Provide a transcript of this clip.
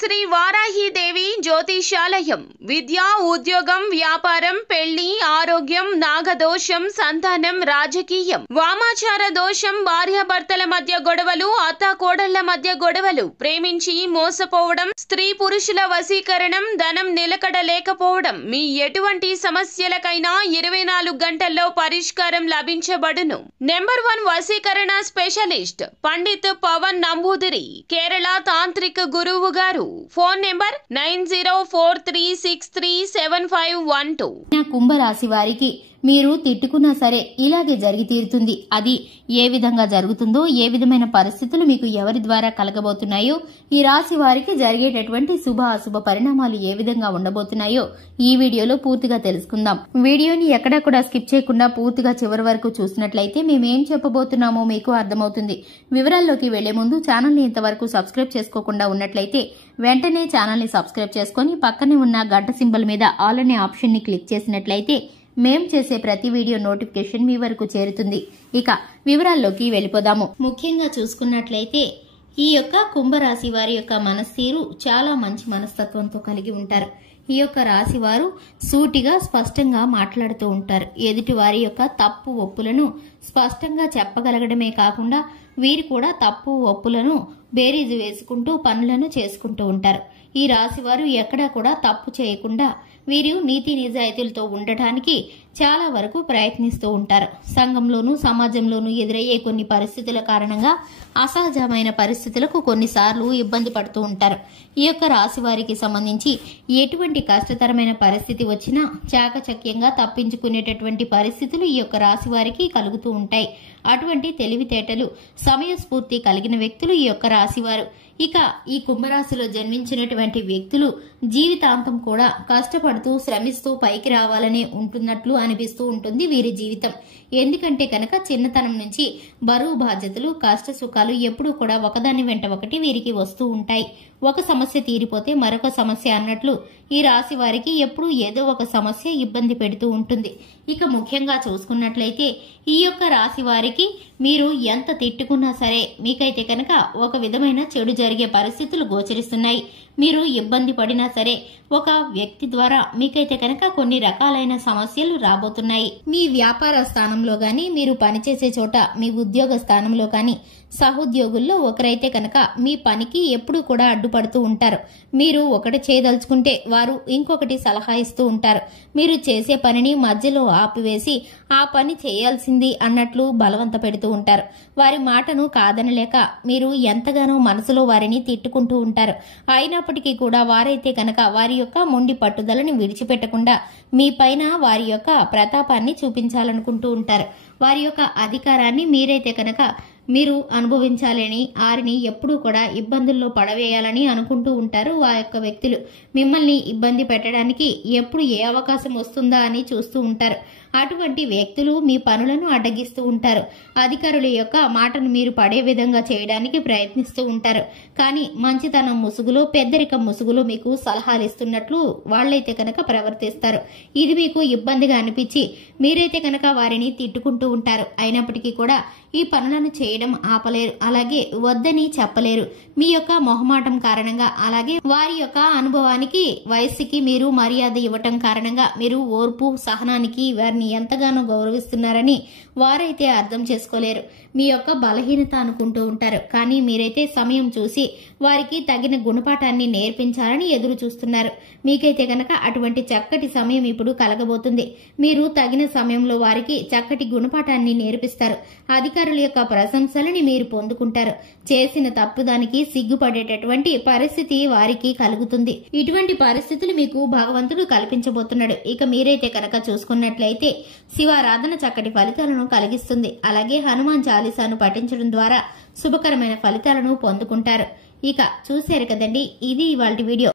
శ్రీ వారాహిదేవి జ్యోతిషాలయం విద్య ఉద్యోగం వ్యాపారం పెళ్లి ఆరోగ్యం నాగదోషం సంతానం రాజకీయం వామాచార దోషం భార్యాభర్తల మధ్య గొడవలు అత్తాకోడళ్ల మధ్య గొడవలు ప్రేమించి మోసపోవడం స్త్రీ పురుషుల వశీకరణం ధనం నిలకడ లేకపోవడం మీ ఎటువంటి సమస్యలకైనా 24 గంటల్లో పరిష్కారం లభించబడును. నెంబర్ 1 వశీకరణ స్పెషలిస్ట్ పండిత్ పవన్ నంబూదిరి కేరళ తాంత్రిక గురువు గారు. Phone number 9043637512. కుంభరాశి వారికి మీరు తిట్టుకున్నా సరే ఇలాగే జరిగి తీరుతుంది. అది ఏ విధంగా జరుగుతుందో, ఏ విధమైన పరిస్థితులు మీకు ఎవరి ద్వారా కలగబోతున్నాయో, ఈ రాశి వారికి జరిగేటటువంటి శుభ అశుభ పరిణామాలు ఏ విధంగా ఉండబోతున్నాయో ఈ వీడియోలో పూర్తిగా తెలుసుకుందాం. వీడియోని ఎక్కడా కూడా స్కిప్ చేయకుండా పూర్తిగా చివరి వరకు చూసినట్లయితే మేమేం చెప్పబోతున్నామో మీకు అర్థమవుతుంది. వివరాల్లోకి వెళ్లే ముందు ఛానల్ ని ఇంతవరకు సబ్స్క్రైబ్ చేసుకోకుండా ఉన్నట్లయితే వెంటనే ఛానల్ ని సబ్స్క్రైబ్ చేసుకుని పక్కనే ఉన్న గంట సింబల్ మీద ఆల్ అనే ఆప్షన్ ని క్లిక్ చేసినట్లయితే మేం చేసే ప్రతి వీడియో నోటిఫికేషన్ మీ వరకు చేరుతుంది. ఇక వివరాల్లోకి వెళ్ళిపోదాము. ముఖ్యంగా చూసుకున్నట్లయితే ఈ యొక్క కుంభరాశి వారి యొక్క మనస్తీరు చాలా మంచి మనస్తత్వంతో కలిగి ఉంటారు. ఈ యొక్క రాశి వారు సూటిగా స్పష్టంగా మాట్లాడుతూ ఉంటారు. ఎదుటి వారి యొక్క తప్పు ఒప్పులను స్పష్టంగా చెప్పగలగడమే కాకుండా వీరు కూడా తప్పు ఒప్పులను బేరీజు వేసుకుంటూ పనులను చేసుకుంటూ ఉంటారు. ఈ రాశి వారు ఎక్కడా కూడా తప్పు చేయకుండా వీరు నీతి నిజాయితీలతో ఉండటానికి చాలా వరకు ప్రయత్నిస్తూ ఉంటారు. సంఘంలోనూ సమాజంలోనూ ఎదురయ్యే కొన్ని పరిస్థితుల కారణంగా అసహజమైన పరిస్థితులకు కొన్నిసార్లు ఇబ్బంది పడుతూ ఉంటారు. ఈ యొక్క రాశి వారికి సంబంధించి ఎటువంటి కష్టతరమైన పరిస్థితి వచ్చినా చాకచక్యంగా తప్పించుకునేటటువంటి పరిస్థితులు ఈ యొక్క రాశి వారికి కలుగుతూ ఉంటాయి. అటువంటి తెలివితేటలు సమయస్ఫూర్తి కలిగిన వ్యక్తులు ఈ యొక్క రాశివారు. ఇక ఈ కుంభరాశిలో జన్మించినటువంటి వ్యక్తులు జీవితాంతం కూడా కష్టపడుతూ శ్రమిస్తూ పైకి రావాలనే ఉంటున్నట్లు అనిపిస్తూ ఉంటుంది వీరి జీవితం. ఎందుకంటే కనుక చిన్నతనం నుంచి బరువు బాధ్యతలు కష్ట సుఖాలు ఎప్పుడూ కూడా ఒకదాని వెంట ఒకటి వీరికి వస్తూ ఉంటాయి. ఒక సమస్య తీరిపోతే మరొక సమస్య అన్నట్లు ఈ రాశి వారికి ఎప్పుడూ ఏదో ఒక సమస్య ఇబ్బంది పెడుతూ ఉంటుంది. ఇక ముఖ్యంగా చూసుకున్నట్లయితే ఈ యొక్క రాశి వారికి మీరు ఎంత తిట్టుకున్నా సరే మీకైతే కనుక ఒక విధమైన చెడు జరిగే పరిస్థితులు గోచరిస్తున్నాయి. మీరు ఇబ్బంది పడినా సరే ఒక వ్యక్తి ద్వారా మీకైతే కనుక కొన్ని రకాలైన సమస్యలు రాబోతున్నాయి. మీ వ్యాపార స్థానంలో గాని, మీరు పనిచేసే చోట మీ ఉద్యోగ స్థానంలో కానీ సహోద్యోగుల్లో ఒకరైతే కనుక మీ పనికి ఎప్పుడూ కూడా అడ్డుపడుతూ ఉంటారు. మీరు ఒకటి చేయదలుచుకుంటే వారు ఇంకొకటి సలహా ఇస్తూ ఉంటారు. మీరు చేసే పనిని మధ్యలో ఆపివేసి ఆ పని చేయాల్సింది అన్నట్లు బలవంత పెడుతూ ఉంటారు. వారి మాటను కాదనలేక మీరు ఎంతగానో మనసులో వారిని తిట్టుకుంటూ ఉంటారు. అయినప్పటికీ కూడా వారైతే కనుక వారి యొక్క మొండి పట్టుదలని విడిచిపెట్టకుండా మీ పైన వారి యొక్క ప్రతాపాన్ని చూపించాలనుకుంటూ ఉంటారు. వారి యొక్క అధికారాన్ని మీరైతే కనుక మీరు అనుభవించాలని వారిని ఎప్పుడూ కూడా ఇబ్బందుల్లో పడవేయాలని అనుకుంటూ ఉంటారు. ఆ యొక్క వ్యక్తులు మిమ్మల్ని ఇబ్బంది పెట్టడానికి ఎప్పుడు ఏ అవకాశం వస్తుందా అని చూస్తూ ఉంటారు. అటువంటి వ్యక్తులు మీ పనులను అడ్డగిస్తూ ఉంటారు. అధికారుల యొక్క మాటను మీరు పడే విధంగా చేయడానికి ప్రయత్నిస్తూ ఉంటారు. కానీ మంచితనం ముసుగులో, పెద్దరికం ముసుగులో మీకు సలహాలు ఇస్తున్నట్లు వాళ్ళైతే కనుక ప్రవర్తిస్తారు. ఇది మీకు ఇబ్బందిగా అనిపించి మీరైతే కనుక వారిని తిట్టుకుంటూ ఉంటారు. అయినప్పటికీ కూడా ఈ పనులను చేయడం ఆపలేరు, అలాగే వద్దని చెప్పలేరు. మీ యొక్క మొహమాటం కారణంగా, అలాగే వారి యొక్క అనుభవానికి వయస్సుకి మీరు మర్యాద ఇవ్వటం కారణంగా మీరు ఓర్పు సహనానికి వారిని ఎంతగానో గౌరవిస్తున్నారని వారైతే అర్థం చేసుకోలేరు. మీ యొక్క బలహీనత అనుకుంటూ ఉంటారు. కానీ మీరైతే సమయం చూసి వారికి తగిన గుణపాఠాన్ని నేర్పించాలని ఎదురు చూస్తున్నారు. మీకైతే కనుక అటువంటి చక్కటి సమయం ఇప్పుడు కలగబోతుంది. మీరు తగిన సమయంలో వారికి చక్కటి గుణపాఠాన్ని నేర్పిస్తారు. అధికారుల యొక్క ప్రశంసలని మీరు పొందుకుంటారు. చేసిన తప్పుదానికి సిగ్గుపడేటటువంటి పరిస్థితి వారికి కలుగుతుంది. ఇటువంటి పరిస్థితులు మీకు భగవంతుడు కల్పించబోతున్నాడు. ఇక మీరైతే కనుక చూసుకున్నట్లయితే శివారాధన చక్కటి ఫలితాలను కలిగిస్తుంది. అలాగే హనుమాన్ చాలీసాను పఠించడం ద్వారా శుభకరమైన ఫలితాలను పొందుకుంటారు. ఇక చూశారు కదండి, ఇది ఇవాల్టి వీడియో.